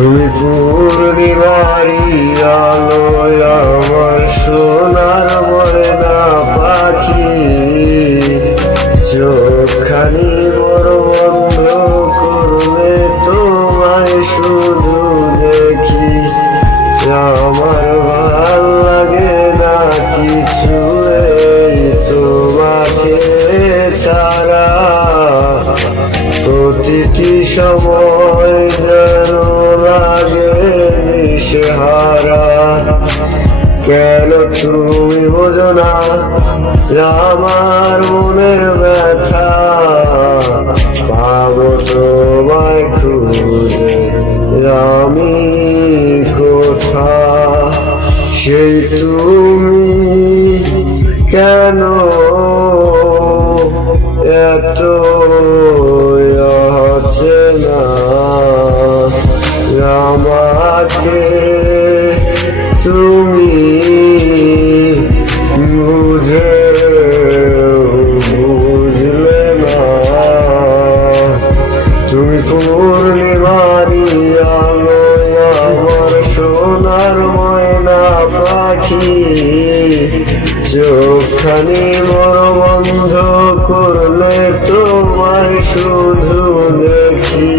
তুমি পূর্ণিমারি আলোয় আমার সোনার ময়না পাখি, চোখখানি বড় বন্ধ করলে তোমায় শুধু দেখি। আমার ভাল লাগে না কিছু এই তোমাকে ছাড়া, প্রতিটি সময় যেন লাগে দিশেহারা। কেন তুমি বোঝো না আমার মনের ব্যথা, ভাবো তোমায় খুঁজে আমি কোথা। সেই তুমি কেন এত অচেনা আমাকে, তুমি বুঝলে না। তুমি পূর্ণিমারি আলোয় আমার সোনার ময়না পাখি, চোখখানি বড় বন্ধ করলে তোমায় শুধু দেখি।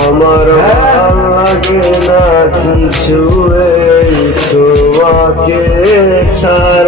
আমার ভাল লাগে না কিছু এই তোমাকে ছাড়া।